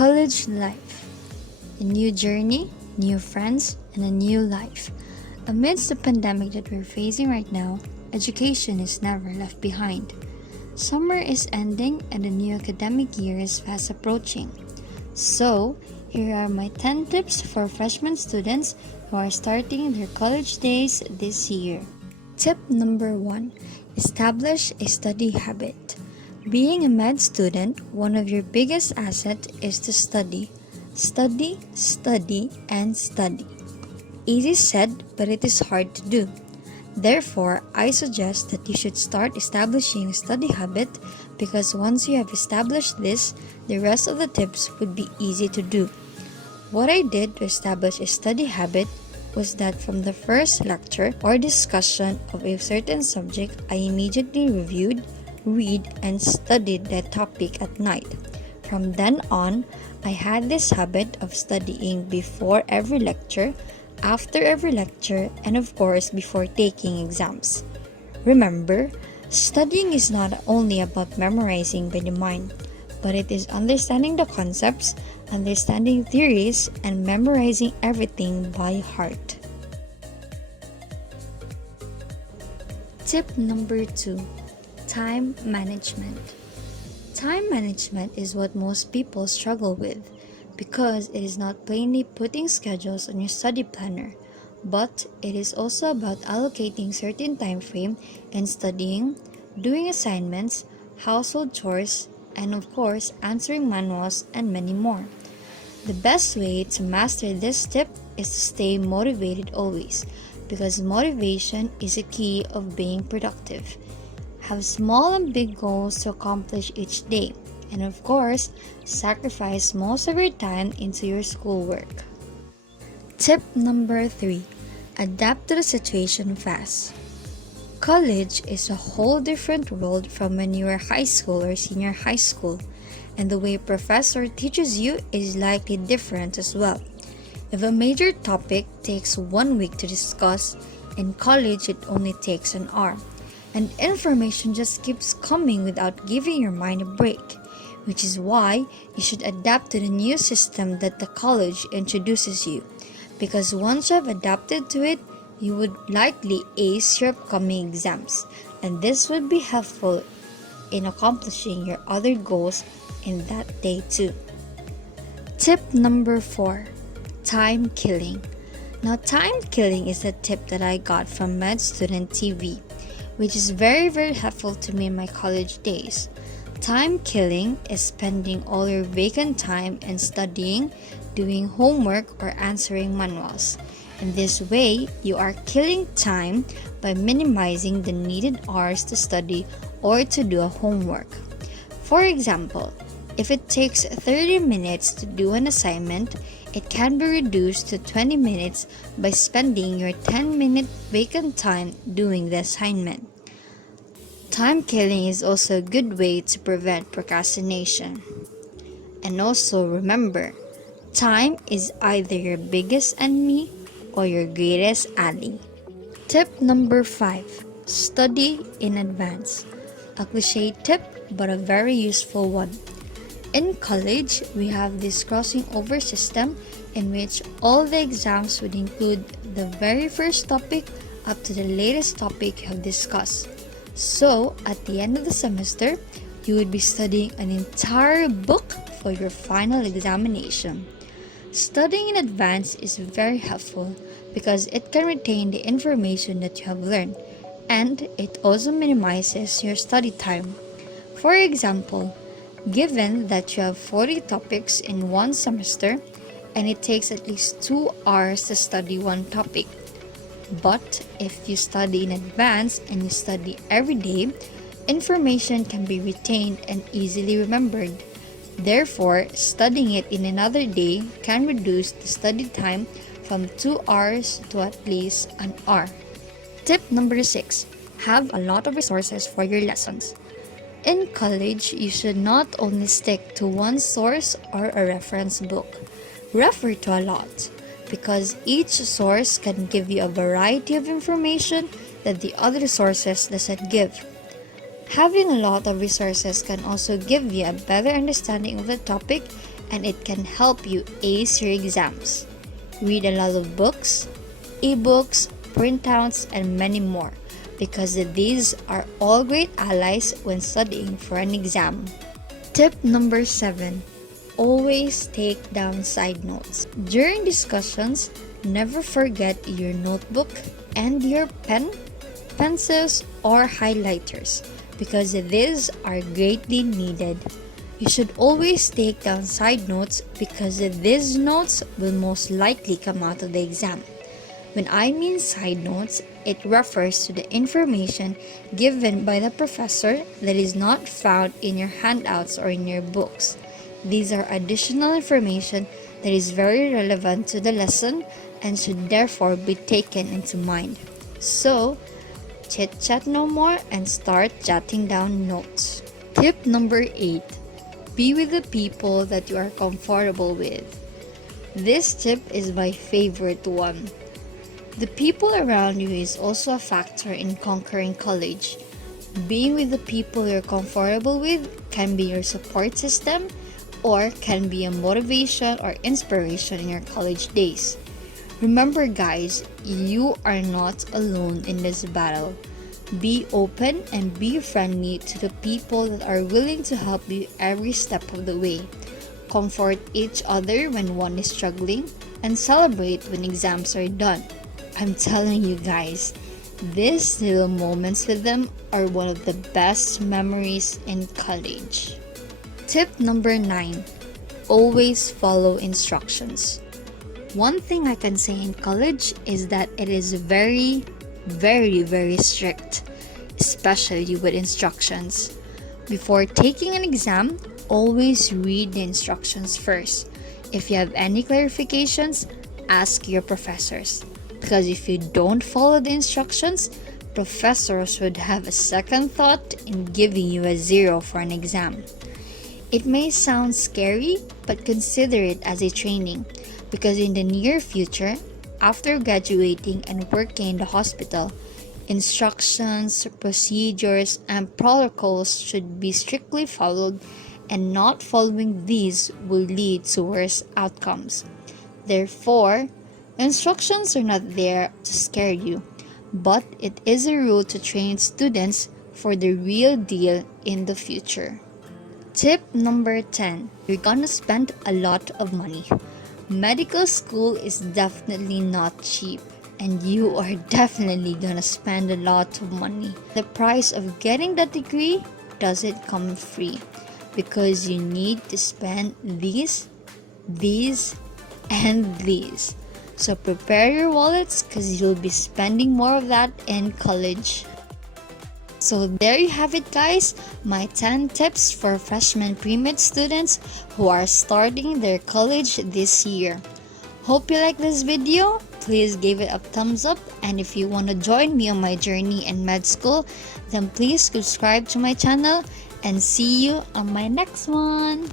College life. A new journey, new friends, and a new life. Amidst the pandemic that we're facing right now, education is never left behind. Summer is ending and the new academic year is fast approaching. So, here are my 10 tips for freshman students who are starting their college days this year. Tip number 1. Establish a study habit. Being a med student, one of your biggest assets is to study. Study, study, and study. Easy said, but it is hard to do. Therefore, I suggest that you should start establishing a study habit because once you have established this, the rest of the tips would be easy to do. What I did to establish a study habit was that from the first lecture or discussion of a certain subject, I immediately reviewed, read, and studied that topic at night. From then on, I had this habit of studying before every lecture, after every lecture, and of course before taking exams. Remember, studying is not only about memorizing by the mind, but it is understanding the concepts, understanding theories, and memorizing everything by heart. Tip number 2. Time management. Time management is what most people struggle with because it is not plainly putting schedules on your study planner, but it is also about allocating certain time frame in studying, doing assignments, household chores, and of course answering manuals and many more. The best way to master this tip is to stay motivated always because motivation is a key of being productive. Have small and big goals to accomplish each day, and of course, sacrifice most of your time into your schoolwork. Tip number 3. Adapt to the situation fast. College is a whole different world from when you were high school or senior high school, and the way professor teaches you is likely different as well. If a major topic takes 1 week to discuss, in college it only takes an hour. And information just keeps coming without giving your mind a break, which is why you should adapt to the new system that the college introduces you, because once you have adapted to it, you would likely ace your upcoming exams, and this would be helpful in accomplishing your other goals in that day too. Tip number 4. Time killing. Now, time killing is a tip that I got from Med Student TV, which is very helpful to me in my college days. Time killing is spending all your vacant time in studying, doing homework, or answering manuals. In this way, you are killing time by minimizing the needed hours to study or to do a homework. For example, if it takes 30 minutes to do an assignment, it can be reduced to 20 minutes by spending your 10-minute vacant time doing the assignment. Time killing is also a good way to prevent procrastination. And also remember, time is either your biggest enemy or your greatest ally. Tip number 5. Study in advance. A cliche tip, but a very useful one. In college, we have this crossing over system in which all the exams would include the very first topic up to the latest topic you have discussed. So, at the end of the semester, you would be studying an entire book for your final examination. Studying in advance is very helpful because it can retain the information that you have learned, and it also minimizes your study time. For example, given that you have 40 topics in one semester, and it takes at least 2 hours to study one topic. But if you study in advance and you study every day, information can be retained and easily remembered. Therefore, studying it in another day can reduce the study time from 2 hours to at least an hour. Tip number 6. Have a lot of resources for your lessons. In college, you should not only stick to one source or a reference book. Refer to a lot, because each source can give you a variety of information that the other sources doesn't give. Having a lot of resources can also give you a better understanding of the topic and it can help you ace your exams. Read a lot of books, ebooks, printouts, and many more, because these are all great allies when studying for an exam. Tip number 7. Always take down side notes. During discussions, never forget your notebook and your pen, pencils, or highlighters, because these are greatly needed. You should always take down side notes because these notes will most likely come out of the exam. When I mean side notes, it refers to the information given by the professor that is not found in your handouts or in your books. These are additional information that is very relevant to the lesson and should therefore be taken into mind. So, chit-chat no more and start jotting down notes. Tip number 8. Be with the people that you are comfortable with. This tip is my favorite one. The people around you is also a factor in conquering college. Being with the people you're comfortable with can be your support system or can be a motivation or inspiration in your college days. Remember guys, you are not alone in this battle. Be open and be friendly to the people that are willing to help you every step of the way. Comfort each other when one is struggling and celebrate when exams are done. I'm telling you guys, these little moments with them are one of the best memories in college. Tip number 9. Always follow instructions. One thing I can say in college is that it is very strict, especially with instructions. Before taking an exam, always read the instructions first. If you have any clarifications, ask your professors. Because if you don't follow the instructions, professors would have a second thought in giving you a 0 for an exam. It may sound scary, but consider it as a training, because in the near future, after graduating and working in the hospital, instructions, procedures, and protocols should be strictly followed, and not following these will lead to worse outcomes. Therefore, instructions are not there to scare you, but it is a rule to train students for the real deal in the future. Tip number 10. You're gonna spend a lot of money. Medical school is definitely not cheap, and you are definitely gonna spend a lot of money. The price of getting that degree doesn't come free, because you need to spend these, and these. So prepare your wallets because you'll be spending more of that in college. So there you have it guys, my 10 tips for freshman pre-med students who are starting their college this year. Hope you like this video. Please give it a thumbs up, and if you want to join me on my journey in med school, then please subscribe to my channel, and see you on my next one.